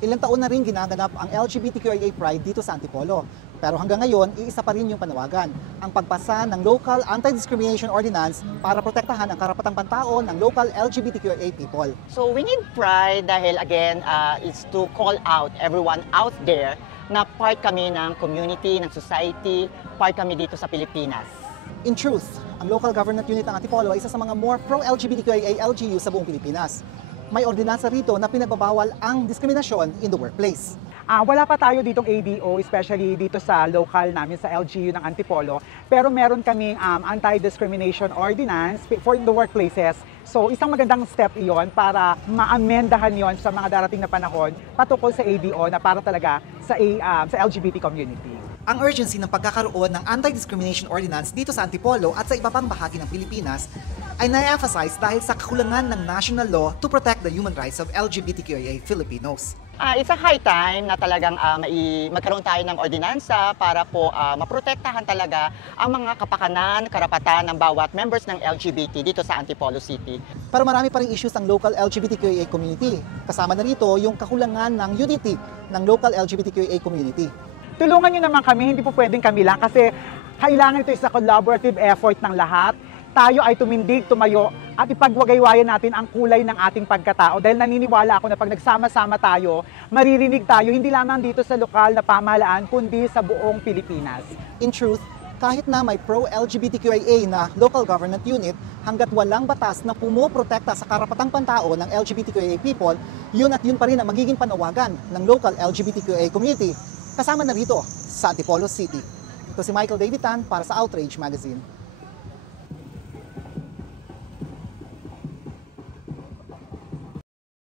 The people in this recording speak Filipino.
Ilang taon na rin ginaganap ang LGBTQIA Pride dito sa Antipolo. Pero hanggang ngayon, iisa pa rin yung panawagan, ang pagpasa ng Local Anti-Discrimination Ordinance para protektahan ang karapatang pantao ng local LGBTQIA people. So we need pride dahil again, it's to call out everyone out there na part kami ng community, ng society, part kami dito sa Pilipinas. In truth, ang local government unit ng Antipolo ay isa sa mga more pro-LGBTQIA LGU sa buong Pilipinas. May ordinansa rito na pinagbabawal ang diskriminasyon in the workplace. Wala pa tayo ditong ADO, especially dito sa local namin sa LGU ng Antipolo. Pero meron kaming anti-discrimination ordinance for the workplaces. So isang magandang step iyon para maamendahan yon sa mga darating na panahon patungkol sa ADO na para talaga sa LGBT community. Ang urgency ng pagkakaroon ng anti-discrimination ordinance dito sa Antipolo at sa iba pang bahagi ng Pilipinas ay na-emphasize dahil sa kakulangan ng national law to protect the human rights of LGBTQIA Filipinos. It's a high time na talagang magkaroon tayo ng ordinansa para po maprotektahan talaga ang mga kapakanan, karapatan ng bawat members ng LGBT dito sa Antipolo City. Pero marami pa ring issues ang local LGBTQIA community. Kasama na rito yung kakulangan ng unity ng local LGBTQIA community. Tulungan nyo naman kami, hindi po pwedeng kami lang kasi kailangan ito sa collaborative effort ng lahat. Tayo ay tumindig, tumayo at ipagwagaywayan natin ang kulay ng ating pagkatao dahil naniniwala ako na pag nagsama-sama tayo, maririnig tayo hindi lamang dito sa lokal na pamahalaan kundi sa buong Pilipinas. In truth, kahit na may pro-LGBTQIA na local government unit, hanggat walang batas na pumoprotekta sa karapatang pantao ng LGBTQIA people, yun at yun pa rin ang magiging panawagan ng local LGBTQIA community kasama na rito sa Antipolo City. Ito si Michael David Tan para sa Outrage Magazine.